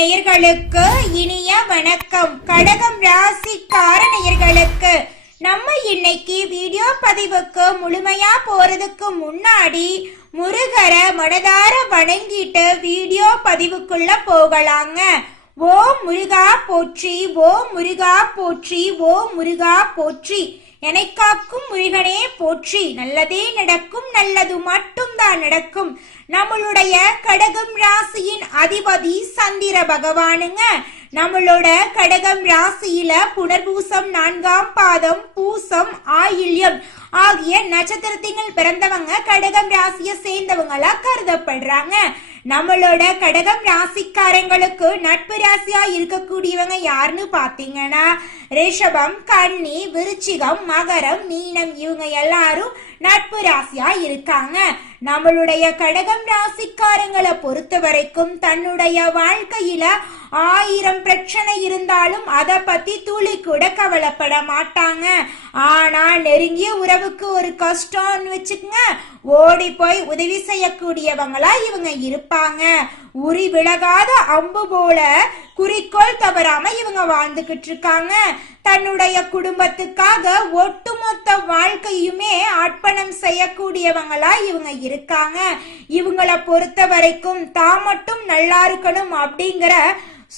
நேயர்களுக்கு இனிய வணக்கம். கடகம் ராசிக்கார நேயர்களுக்கு நம்ம இன்னைக்கு வீடியோ பதிவுக்கு முழுமையா போறதுக்கு முன்னாடி முருகரை மனதார வணங்கிட்டு வீடியோ பதிவுக்குள்ள போகலாங்க. ஓம் முருகா போற்றி, ஓம் முருகா போற்றி, ஓம் முருகா போற்றி. எனக்காக்கும் முருகனே போற்றி. நல்லதே நடக்கும், நல்லது மட்டும்தான் நடக்கும். நம்மளுடைய கடகம் ராசியின் அதிபதி சந்திர பகவானுங்க. நம்மளோட கடகம் ராசியில புனர்பூசம் 4ஆம் பாதம், பூசம், ஆயில்யம் ஆகிய நட்சத்திரத்தினால் பிறந்தவங்க கடகம் ராசியை சேர்ந்தவங்களா கருதப்படுறாங்க. நம்மளோட கடகம் ராசிக்காரங்களுக்கு நட்பு ராசியா இருக்கக்கூடியவங்க யாருன்னு பாத்தீங்கன்னா ரிஷபம், கன்னி, விருச்சிகம், மகரம், மீனம் இவங்க எல்லாரும் நட்பு ராசியா இருக்காங்க. நம்மளுடைய கடகம் ராசிக்காரங்களை பொறுத்த வரைக்கும் தன்னுடைய வாழ்க்கையில 1000 பிரச்சனை இருந்தாலும் அதை பத்தி துளி கூட கவலைப்பட மாட்டாங்க. ஆனா நெருங்கிய உறவுக்கு ஒரு கஷ்டம்னு வச்சுக்கங்க, ஓடி போய் உதவி செய்யக்கூடியவங்களா இவங்க இருப்பாங்க. உரி விலகாத அம்பு போல குறிக்கோள் தவறாம இவங்க வாழ்ந்துகிட்டு இருக்காங்க. தன்னுடைய குடும்பத்துக்காக ஒட்டுமொத்த வாழ்க்கையுமே அர்ப்பணம் செய்யக்கூடியவங்களா இவங்க இருக்காங்க. இவங்களை பொறுத்த வரைக்கும் தான் மட்டும் நல்லா இருக்கணும் அப்படிங்கிற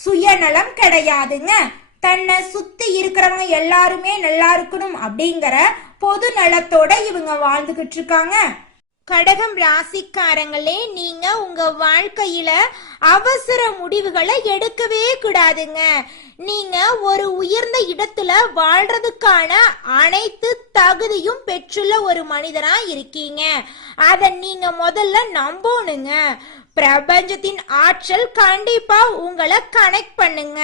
சுயநலம் கிடையாதுங்க. தன்னை சுத்தி இருக்கிறவங்க எல்லாருமே நல்லா இருக்கணும் அப்படிங்கிற பொது நலத்தோட இவங்க வாழ்ந்துகிட்டு இருக்காங்க. கடகம் ராசிக்காரங்களே, நீங்க உங்க வாழ்க்கையில அவசர முடிவுகளை எடுக்கவே கூடாதுங்க. நீங்க ஒரு உயர்ந்த இடத்துல வாழ்றதுக்கான அனைத்து தகுதியும் பெற்றுள்ள ஒரு மனிதனா இருக்கீங்க. அத நீங்க முதல்ல நம்பணுங்க. பிரபஞ்சத்தின் ஆற்றல் கண்டிப்பா உங்களை கனெக்ட் பண்ணுங்க.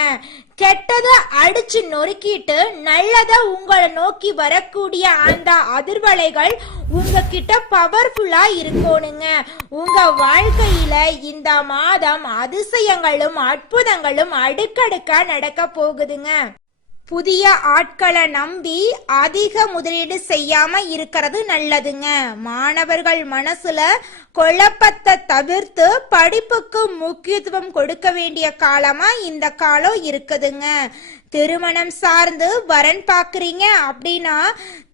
கெட்டத அடிச்சு நொறுக்கிட்டு நல்லத உங்களை நோக்கி வரக்கூடிய அந்த அதிர்வலைகள் உங்ககிட்ட பவர்ஃபுல்லா இருக்கணுங்க. உங்க வாழ்க்கையில இந்த மாதம் அதிசயங்களும் அற்புதங்களும் அடுக்கடுக்கா நடக்க போகுதுங்க. புதிய ஆட்களை நம்பி அதிக முதலீடு செய்யாம இருக்கிறது நல்லதுங்க. மாணவர்கள் மனசுல குழப்பத்தை தவிர்த்து படிப்புக்கு முக்கியத்துவம் கொடுக்க வேண்டிய காலமா இந்த காலம் இருக்குதுங்க. திருமணம் சார்ந்து வரன் பாக்குறீங்க அப்படின்னா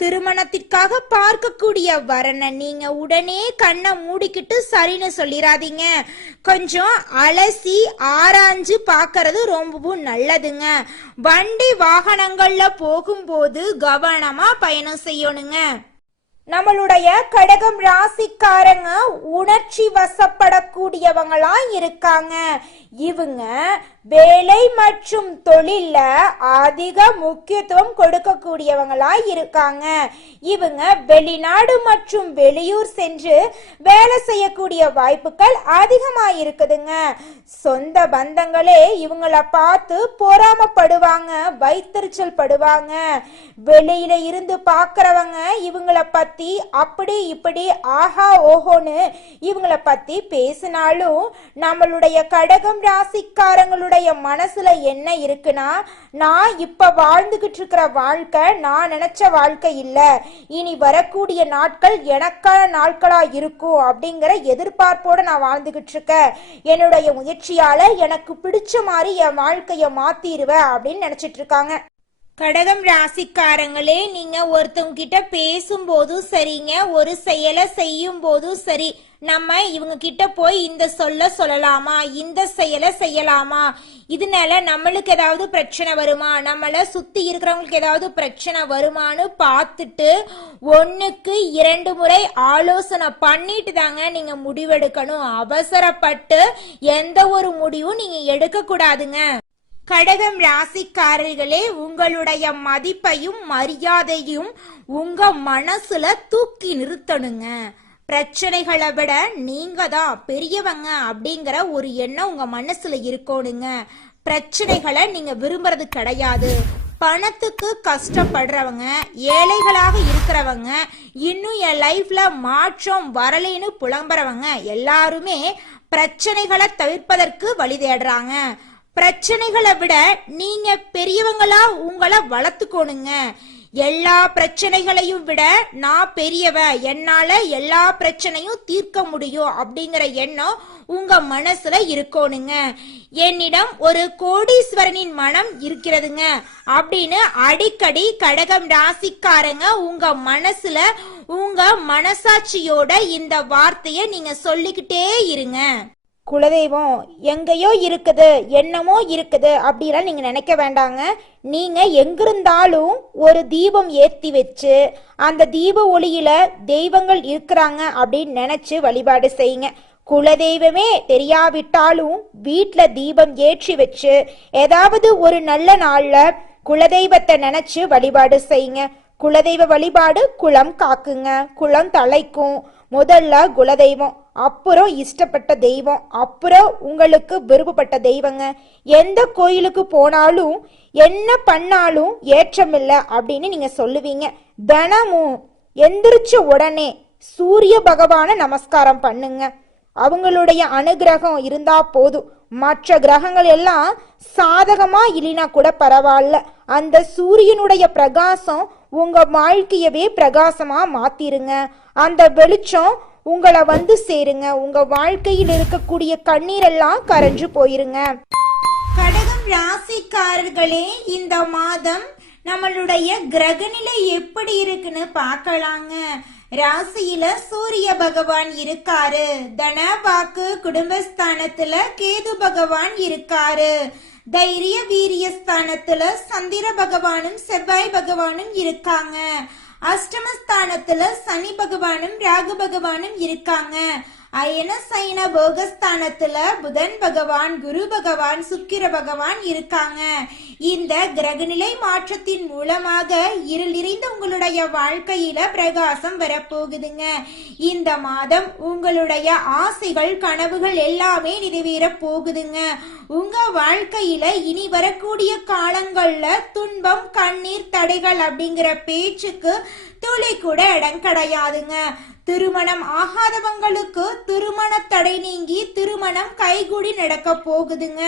திருமணத்திற்காக பார்க்கக்கூடிய வரனை நீங்க உடனே கண்ணை மூடிக்கிட்டு சரின்னு சொல்லிடாதீங்க. கொஞ்சம் அலசி ஆராய்ஞ்சு பாக்குறது ரொம்பவும் நல்லதுங்க. வண்டி வாகனங்கள்ல போகும்போது கவனமா பயணம் செய்யணுங்க. நம்மளுடைய கடகம் ராசிக்காரங்க உணர்ச்சி வசப்படக்கூடியவங்களா இருக்காங்க. இவங்க வேலை மற்றும் தொழில அதிக முக்கியத்துவம் கொடுக்கக்கூடியவங்களா இருக்காங்க. இவங்க வெளிநாடு மற்றும் வெளியூர் சென்று வேலை செய்யக்கூடிய வாய்ப்புகள் அதிகமா இருக்குதுங்க. சொந்த பந்தங்களே இவங்கள பார்த்து பொறாமப்படுவாங்க, வைத்தறிச்சல் படுவாங்க. வெளியில இருந்து பாக்குறவங்க இவங்கள பத்தி அப்படி இப்படி ஆஹா ஓஹோன்னு இவங்கள பத்தி பேசினாலும் நம்மளுடைய கடகம் ராசிக்காரங்களுடைய மனசுல என்ன இருக்குன்னா, நான் இப்ப வாழ்ந்துகிட்டு இருக்கிற வாழ்க்கை நான் நினைச்ச வாழ்க்கை இல்ல, இனி வரக்கூடிய நாட்கள் எனக்கான நாட்களா இருக்கும் அப்படிங்கிற எதிர்பார்ப்போட நான் வாழ்ந்துகிட்டு இருக்கேன். என்னுடைய முயற்சியால எனக்கு பிடிச்ச மாதிரி என் வாழ்க்கைய மாத்திருவேன் அப்படின்னு நினைச்சிட்டு இருக்காங்க. கடகம் ராசிக்காரங்களே, நீங்க ஒருத்தவங்க கிட்ட பேசும்போதும் சரிங்க, ஒரு செயலை செய்யும் போதும் சரி, நம்ம இவங்க கிட்ட போய் இந்த சொல்ல சொல்லலாமா, இந்த செயலை செய்யலாமா, இதனால நம்மளுக்கு ஏதாவது பிரச்சனை வருமா, நம்மள சுத்தி இருக்கிறவங்களுக்கு ஏதாவது பிரச்சனை வருமானு பார்த்துட்டு 1க்கு 2 முறை ஆலோசனை பண்ணிட்டு தாங்க நீங்க முடிவெடுக்கணும். அவசரப்பட்டு எந்த ஒரு முடிவும் நீங்க எடுக்க கூடாதுங்க. கடகம் ராசிக்காரர்களே, உங்களுடைய மதிப்பையும் மரியாதையும் உங்க மனசுல தூக்கி நிறுத்தணுங்க. பிரச்சனைகளை விட நீங்க தான் பெரியவங்க அப்படிங்கிற ஒரு எண்ணம் உங்க மனசுல இருக்கணுங்க. பிரச்சனைகளை நீங்க விரும்புறது கிடையாது. பணத்துக்கு கஷ்டப்படுறவங்க, ஏழைகளாக இருக்கிறவங்க, இன்னும் என் லைஃப்ல மாற்றம் வரலைன்னு புலம்புறவங்க எல்லாருமே பிரச்சனைகளை தவிர்ப்பதற்கு வழி தேடுறாங்க. பிரச்சனைகளை விட நீங்க பெரியவங்களா உங்களை வளர்த்துக்கோணுங்க. எல்லா பிரச்சனைகளையும் விட நான் பெரியவ, என்னால எல்லா பிரச்சனையும் தீர்க்க முடியும் அப்படிங்கிற எண்ணம் உங்க மனசுல இருக்கணுங்க. என்னிடம் ஒரு கோடீஸ்வரனின் மனம் இருக்கிறதுங்க அப்படின்னு அடிக்கடி கடகம் ராசிக்காரங்க உங்க மனசுல உங்க மனசாட்சியோட இந்த வார்த்தைய நீங்க சொல்லிக்கிட்டே இருங்க. குலதெய்வம் எங்கேயோ இருக்குது, என்னமோ இருக்குது அப்படிலாம் நீங்க நினைக்க வேண்டாங்க. நீங்க எங்கிருந்தாலும் ஒரு தீபம் ஏத்தி வச்சு அந்த தீப ஒளியில தெய்வங்கள் இருக்கிறாங்க அப்படின்னு நினைச்சு வழிபாடு செய்யுங்க. குலதெய்வமே தெரியாவிட்டாலும் வீட்டுல தீபம் ஏற்றி வச்சு ஏதாவது ஒரு நல்ல நாள்ல குலதெய்வத்தை நினைச்சு வழிபாடு செய்யுங்க. குலதெய்வ வழிபாடு குலம் காக்குங்க, குலம் தலைக்கும். முதல்ல குலதெய்வம், அப்புறம் இஷ்டப்பட்ட தெய்வம், அப்புறம் உங்களுக்கு விருப்பப்பட்ட தெய்வங்க. எந்த கோயிலுக்கு போனாலும் என்ன பண்ணாலும் ஏற்றமில்லை அப்படின்னு நீங்க சொல்லுவீங்க. தினமும் எந்திரிச்ச உடனே சூரிய பகவான நமஸ்காரம் பண்ணுங்க. அவங்களுடைய அனுகிரகம் இருந்தா போதும். மற்ற கிரகங்கள் எல்லாம் சாதகமா இல்லைனா கூட பரவாயில்ல, அந்த சூரியனுடைய பிரகாசம் உங்க வாழ்க்கையவே பிரகாசமா மாத்திருங்க. அந்த வெளிச்சம் உங்களை வந்து சேருங்க. உங்க வாழ்க்கையில் இருக்கக்கூடிய கண்ணீரெல்லாம் கரைஞ்சு போயிருங்க. கடகம் ராசிக்காரர்களே, இந்த மாதம் நம்மளுடைய கிரகநிலை எப்படி இருக்குன்னு பார்க்கலாங்க. ராசியில சூரிய பகவான் இருக்காரு. தன வாக்கு குடும்பஸ்தானத்துல கேது பகவான் இருக்காரு. தைரிய வீரிய ஸ்தானத்துல சந்திர பகவானும் செவ்வாய் பகவானும் இருக்காங்க. அஷ்டமஸ்தானத்துல சனி பகவானும் ராகு பகவானும் இருக்காங்க. அயன சைன போகஸ்தானத்துல புதன் பகவான், குரு பகவான், சுக்கிர பகவான் இருக்காங்க. இந்த கிரகநிலை மாற்றத்தின் மூலமாக இருள் நிறைந்த உங்களுடைய வாழ்க்கையில பிரகாசம் வரப்போகுதுங்க. இந்த மாதம் உங்களுடைய ஆசைகள் கனவுகள் எல்லாமே நிறைவேற போகுதுங்க. உங்க வாழ்க்கையில இனி வரக்கூடிய காலங்கள்ல துன்பம் கண்ணீர் தடைகள் அப்படிங்கிற பேச்சுக்கு துளி கூட இடம் கிடையாதுங்க. திருமணம் ஆகாதவங்களுக்கு திருமண தடை நீங்கி திருமணம் கைகூடி நடக்க போகுதுங்க.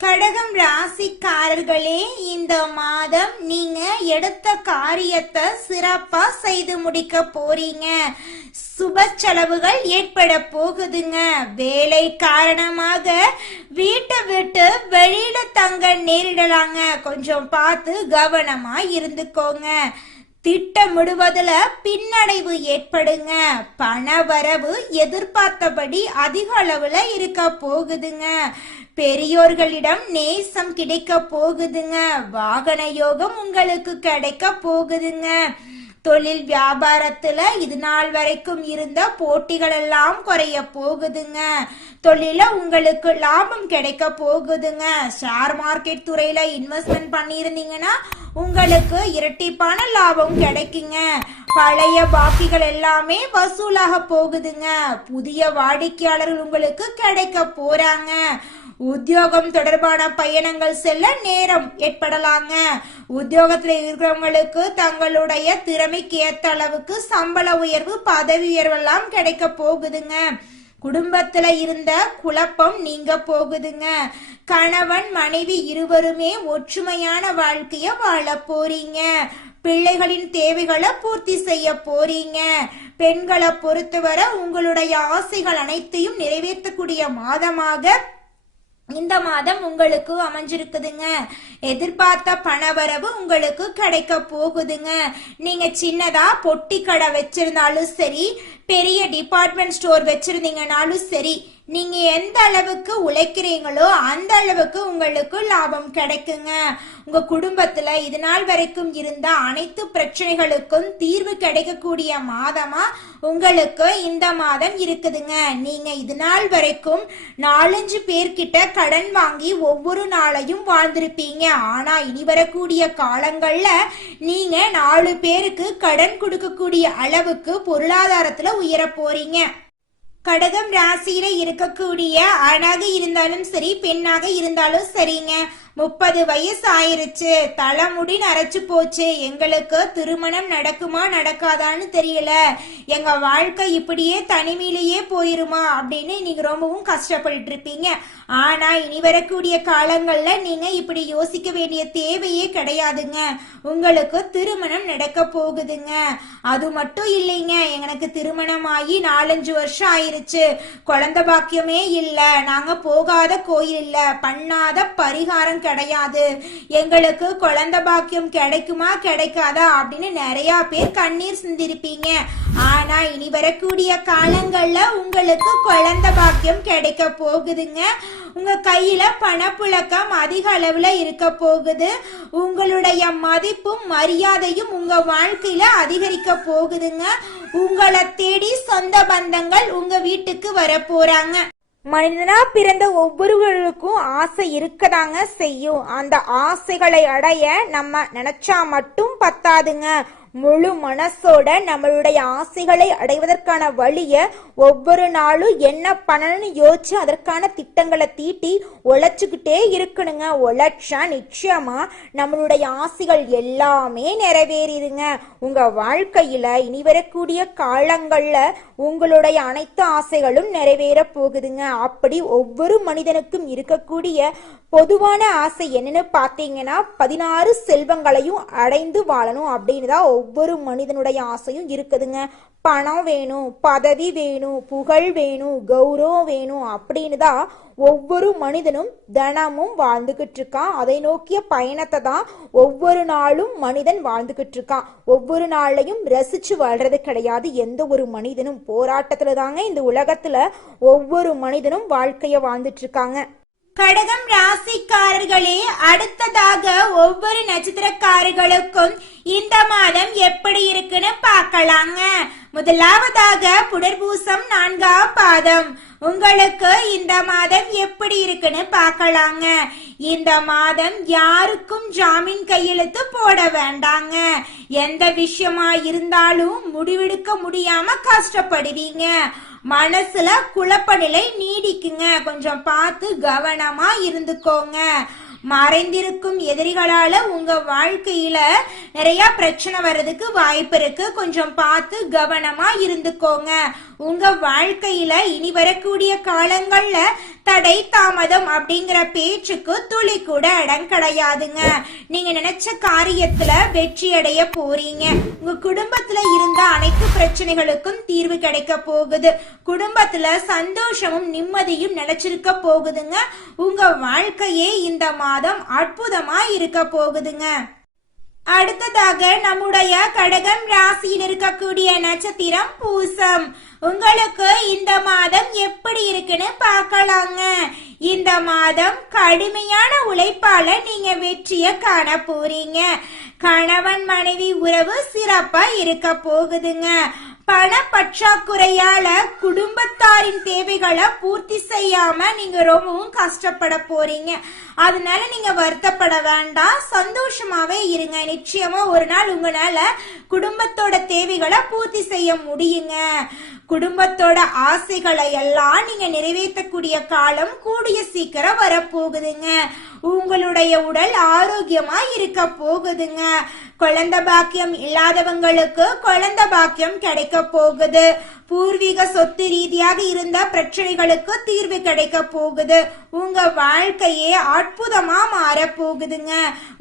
கடகம் ராசிக்காரர்களே, இந்த மாதம் நீங்க எடுத்த காரியத்தை சிறப்பா செய்து முடிக்க போறீங்க. சுப செலவுகள் ஏற்பட போகுதுங்க. வேலை காரணமாக வீட்டை விட்டு வெளியில தங்க நேரிடலாங்க. கொஞ்சம் பார்த்து கவனமா இருந்துக்கோங்க. திட்டமிடுவதுல பின்னடைவு ஏற்படுங்க. பண வரவு எதிர்பார்த்தபடி அதிக அளவுல இருக்க போகுதுங்க. பெரியோர்களிடம் நேசம் கிடைக்க போகுதுங்க. வாகன யோகம் உங்களுக்கு கிடைக்க போகுதுங்க. தொழில் வியாபாரத்துல இது நாள் வரைக்கும் இருந்த போட்டிகள் எல்லாம் குறைய போகுதுங்க. தொழில உங்களுக்கு லாபம் கிடைக்க போகுதுங்க. ஷேர் மார்க்கெட் துறையில இன்வெஸ்ட்மெண்ட் பண்ணியிருந்தீங்கன்னா உங்களுக்கு இரட்டிப்பான லாபம் கிடைக்குங்க. பழைய பாக்கிகள் எல்லாமே வசூலாக போகுதுங்க. புதிய வாடிக்கையாளர்கள் உங்களுக்கு கிடைக்க போறாங்க. உத்தியோகம் தொடர்பான பயணங்கள் செல்ல நேரம் ஏற்படலாங்க. உத்தியோகத்துல இருக்கிறவங்களுக்கு தங்களுடைய திறமைக்கு ஏத்த அளவுக்கு சம்பள உயர்வு, பதவி உயர்வு எல்லாம் கிடைக்க போகுதுங்க. குடும்பத்துல இருந்த குழப்பம் நீங்க போகுதுங்க. கணவன் மனைவி இருவருமே ஒற்றுமையான வாழ்க்கைய வாழ போறீங்க. பிள்ளைகளின் தேவைகளை பூர்த்தி செய்ய போறீங்க. பெண்களை பொறுத்தவரை உங்களுடைய ஆசைகள் அனைத்தையும் நிறைவேற்றக்கூடிய மாதமாக இந்த மாதம் உங்களுக்கு அமைஞ்சிருக்குதுங்க. எதிர்பார்த்த பணவரவு உங்களுக்கு கிடைக்க போகுதுங்க. நீங்க சின்னதா பொட்டி கடை வச்சிருந்தாலும் சரி, பெரிய டிபார்ட்மெண்ட் ஸ்டோர் வச்சிருந்தீங்கனாலும் சரி, நீங்க எந்த அளவுக்கு உழைக்கிறீங்களோ அந்த அளவுக்கு உங்களுக்கு லாபம் கிடைக்குங்க. உங்க குடும்பத்துல இது நாள் வரைக்கும் இருந்த அனைத்து பிரச்சனைகளுக்கும் தீர்வு கிடைக்கக்கூடிய மாதமா உங்களுக்கு இந்த மாதம் இருக்குதுங்க. நீங்க இது நாள் வரைக்கும் 4-5 பேர்கிட்ட கடன் வாங்கி ஒவ்வொரு நாளையும் வாழ்ந்திருப்பீங்க. ஆனா இனி வரக்கூடிய காலங்கள்ல நீங்க 4 பேருக்கு கடன் கொடுக்கக்கூடிய அளவுக்கு பொருளாதாரத்துல உயர போறீங்க. கடகம் ராசியில இருக்கக்கூடிய ஆணாக இருந்தாலும் சரி, பெண்ணாக இருந்தாலும் சரிங்க, 30 வயசு ஆயிருச்சு, தலைமுடி நரைச்சு போச்சு, எங்களுக்கு திருமணம் நடக்குமா நடக்காதான்னு தெரியல, எங்க வாழ்க்கை இப்படியே தனிமையிலேயே போயிருமா அப்படின்னு நீங்க ரொம்பவும் கஷ்டப்பட்டு இருப்பீங்க. ஆனா இனி வரக்கூடிய காலங்கள்ல நீங்க இப்படி யோசிக்க வேண்டிய தேவையே கிடையாதுங்க. உங்களுக்கு திருமணம் நடக்க போகுதுங்க. அது மட்டும் இல்லைங்க, எனக்கு திருமணம் ஆகி 4-5 வருஷம் ஆயிருச்சு, குழந்தை பாக்கியமே இல்ல, நாங்க போகாத கோயில் இல்ல, பண்ணாத பரிகாரம் கிடையாது, எங்களுக்கு குழந்தை பாக்கியம் கிடைக்குமா கிடைக்காதா அப்படின்னு நிறைய பேர் கண்ணீர் சிந்திருப்பீங்க. ஆனா இனி வரக்கூடிய காலங்கள்ல உங்களுக்கு குழந்தை பாக்கியம் கிடைக்க போகுதுங்க. உங்க கையில பணப்புழக்கம் அதிக அளவுல இருக்க போகுது. உங்களுடைய மதிப்பும் மரியாதையும் உங்க வாழ்க்கையில அதிகரிக்க போகுதுங்க. உங்களை தேடி சொந்த பந்தங்கள் உங்க வீட்டுக்கு வர போறாங்க. மனிதனா பிறந்த ஒவ்வொருவருக்கும் ஆசை இருக்கதாங்க செய்யும். அந்த ஆசைகளை அடைய நம்ம நினைச்சா மட்டும் பத்தாதுங்க. முழு மனசோட நம்மளுடைய ஆசைகளை அடைவதற்கான வழிய ஒவ்வொரு நாளும் என்ன பண்ணணும்னு யோசிச்சு அதற்கான திட்டங்களை தீட்டி உழைச்சுக்கிட்டே இருக்கணுங்க. உழைச்சா நிச்சயமா நம்மளுடைய ஆசைகள் எல்லாமே நிறைவேறிடுங்க. உங்க வாழ்க்கையில இனி வரக்கூடிய காலங்கள்ல உங்களுடைய அனைத்து ஆசைகளும் நிறைவேற போகுதுங்க. அப்படி ஒவ்வொரு மனிதனுக்கும் இருக்கக்கூடிய பொதுவான ஆசை என்னன்னு பார்த்தீங்கன்னா 16 செல்வங்களையும் அடைந்து வாழணும் அப்படின்னு தான் ஒவ்வொரு மனிதனுடைய ஆசையும் இருக்குதுங்க. பணம் வேணும், பதவி வேணும், புகழ் வேணும், கௌரவம் வேணும் அப்படின்னு தான் ஒவ்வொரு மனிதனும் தினமும் வாழ்ந்துகிட்டு இருக்கான். அதை நோக்கிய பயணத்தை தான் ஒவ்வொரு நாளும் மனிதன் வாழ்ந்துகிட்டு இருக்கான். ஒவ்வொரு நாளையும் ரசிச்சு வாழ்றது கிடையாது. எந்த ஒரு மனிதனும் போராட்டத்துல தாங்க இந்த உலகத்துல ஒவ்வொரு மனிதனும் வாழ்க்கைய வாழ்ந்துட்டு இருக்காங்க. கடகம் ராசிக்காரர்களே, அடுத்ததாக ஒவ்வொரு நட்சத்திரக்காரர்களுக்கும் இந்த மாதம் எப்படி இருக்குன்னு பார்க்கலாங்க. முதலாவதாக புனர்பூசம் 4ஆம் பாதம். உங்களுக்கு இந்த மாதம் எப்படி இருக்குன்னு பார்க்கலாங்க. இந்த மாதம் யாருக்கும் ஜாமீன் கையெழுத்து போட வேண்டாங்க. எந்த விஷயமா இருந்தாலும் முடிவெடுக்க முடியாம கஷ்டப்படுவீங்க. மனசுல குழப்ப நிலை நீடிக்குங்க. கொஞ்சம் பார்த்து கவனமா இருந்துக்கோங்க. மறைந்திருக்கும் எதிரிகளால உங்க வாழ்க்கையில நிறைய பிரச்சனை வர்றதுக்கு வாய்ப்பு இருக்கு. கொஞ்சம் பார்த்து கவனமா இருந்துக்கோங்க. உங்க வாழ்க்கையில இனி வரக்கூடிய காலங்கள்ல தடை தாமதம் அப்படிங்கிற பேச்சுக்கு துளி கூட இடம் கிடையாதுங்க. நீங்க நினைச்ச காரியத்துல வெற்றி அடைய போறீங்க. உங்க குடும்பத்துல இருந்த அனைத்து பிரச்சனைகளுக்கும் தீர்வு கிடைக்க போகுது. குடும்பத்துல சந்தோஷமும் நிம்மதியும் நிலைச்சிருக்க போகுதுங்க. உங்க வாழ்க்கையே இந்த மாதம் அற்புதமா இருக்க போகுதுங்க. அடுத்ததாக நம்முடைய கடகம் ராசியில் இருக்கக்கூடிய நட்சத்திரம் பூசம். உங்களுக்கு இந்த மாதம் எப்படி இருக்குன்னு பார்க்கலாங்க. இந்த மாதம் கடுமையான உழைப்பால நீங்க வெற்றிய காண போறீங்க. கணவன் மனைவி உறவு சிறப்பா இருக்க போகுதுங்க. பண பற்றாக்குறையால குடும்பத்தாரின் தேவைகளை பூர்த்தி செய்யாம நீங்க ரொம்பவும் கஷ்டப்பட போறீங்க. அதனால நீங்க வருத்தப்பட வேண்டாம், சந்தோஷமாவே இருங்க. நிச்சயமா ஒரு நாள் உங்களால குடும்பத்தோட தேவைகளை பூர்த்தி செய்ய முடியுங்க. குடும்பத்தோட ஆசைகளை எல்லாம் நீங்க நிறைவேற்றக்கூடிய காலம் கூடிய சீக்கிரம் வரப்போகுதுங்க. உங்களுடைய உடல் ஆரோக்கியமா இருக்க போகுதுங்க. குழந்தை பாக்கியம் இல்லாதவங்களுக்கு குழந்தை பாக்கியம் கிடைக்க போகுது. பூர்வீக சொத்து ரீதியாக இருந்த பிரச்சனைகளுக்கு தீர்வு கிடைக்க போகுது. உங்க வாழ்க்கையே அற்புதமா மாற போகுதுங்க.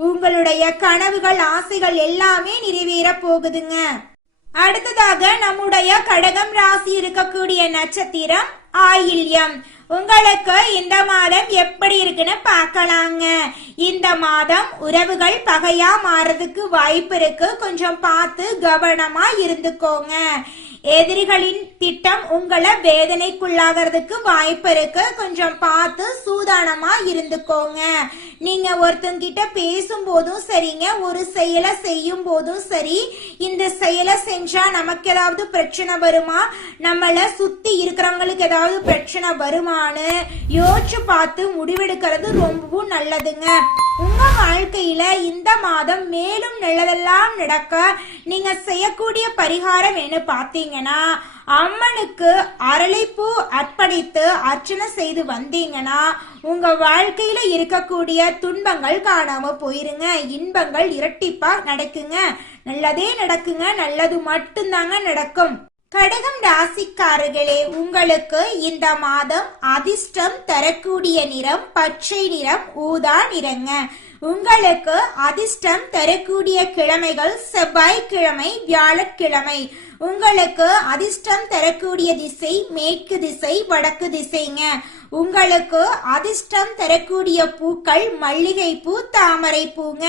உங்களுடைய கனவுகள் ஆசைகள் எல்லாமே நிறைவேற போகுதுங்க. அடுத்ததாக நம்முடைய கடகம் ராசி இருக்கக்கூடிய நட்சத்திரம் ஆயில்யம். உங்களுக்கு இந்த மாதம் எப்படி இருக்குன்னு பார்க்கலாங்க. இந்த மாதம் உறவுகள் பகையா மாறதுக்கு வாய்ப்பு இருக்கு. கொஞ்சம் பார்த்து கவனமா இருந்துக்கோங்க. எதிரிகளின் திட்டம் உங்களை வேதனைக்குள்ளாகிறதுக்கு வாய்ப்பு இருக்கு. கொஞ்சம் பார்த்து சூதானமா இருந்துக்கோங்க. நீங்க ஒருத்தங்கிட்ட பேசும் போதும் சரிங்க, ஒரு செயலை செய்யும் போதும் சரி, இந்த செயலை செஞ்சா நமக்கு ஏதாவது பிரச்சனை வருமா, நம்மள சுத்தி இருக்கிறவங்களுக்கு ஏதாவது பிரச்சனை வருமானு யோசிச்சு பார்த்து முடிவெடுக்கிறது ரொம்பவும் நல்லதுங்க. உங்க வாழ்க்கையில இந்த மாதம் மேலும் நல்லதெல்லாம் நடக்க நீங்க செய்யக்கூடிய பரிகாரம் என்ன பார்த்தீங்கன்னா, அம்மனுக்கு அரளிப்பூ அர்ப்பணித்து அர்ச்சனை செய்து வந்தீங்கன்னா உங்க வாழ்க்கையில இருக்கக்கூடிய துன்பங்கள் காணாம போயிருங்க, இன்பங்கள் இரட்டிப்பா நடக்குங்க, நல்லதே நடக்குங்க, நல்லது மட்டும்தாங்க நடக்கும். கடகம் ராசிக்காரர்களே, உங்களுக்கு இந்த மாதம் அதிர்ஷ்டம் தரக்கூடிய நிறம் பச்சை நிறம், ஊதா நிறங்க. உங்களுக்கு அதிர்ஷ்டம் தரக்கூடிய கிழமைகள் செவ்வாய்க்கிழமை, வியாழக்கிழமை. உங்களுக்கு அதிர்ஷ்டம் தரக்கூடிய திசை மேற்கு திசை, வடக்கு திசைங்க. உங்களுக்கு அதிர்ஷ்டம் தரக்கூடிய பூக்கள் மல்லிகை பூ, தாமரை பூங்க.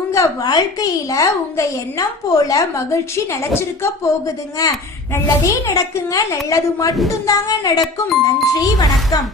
உங்க வாழ்க்கையில உங்க எண்ணம் போல மகிழ்ச்சி நிலைச்சிருக்க போகுதுங்க. நல்லதே நடக்குங்க, நல்லது மட்டும்தாங்க நடக்கும். நன்றி, வணக்கம்.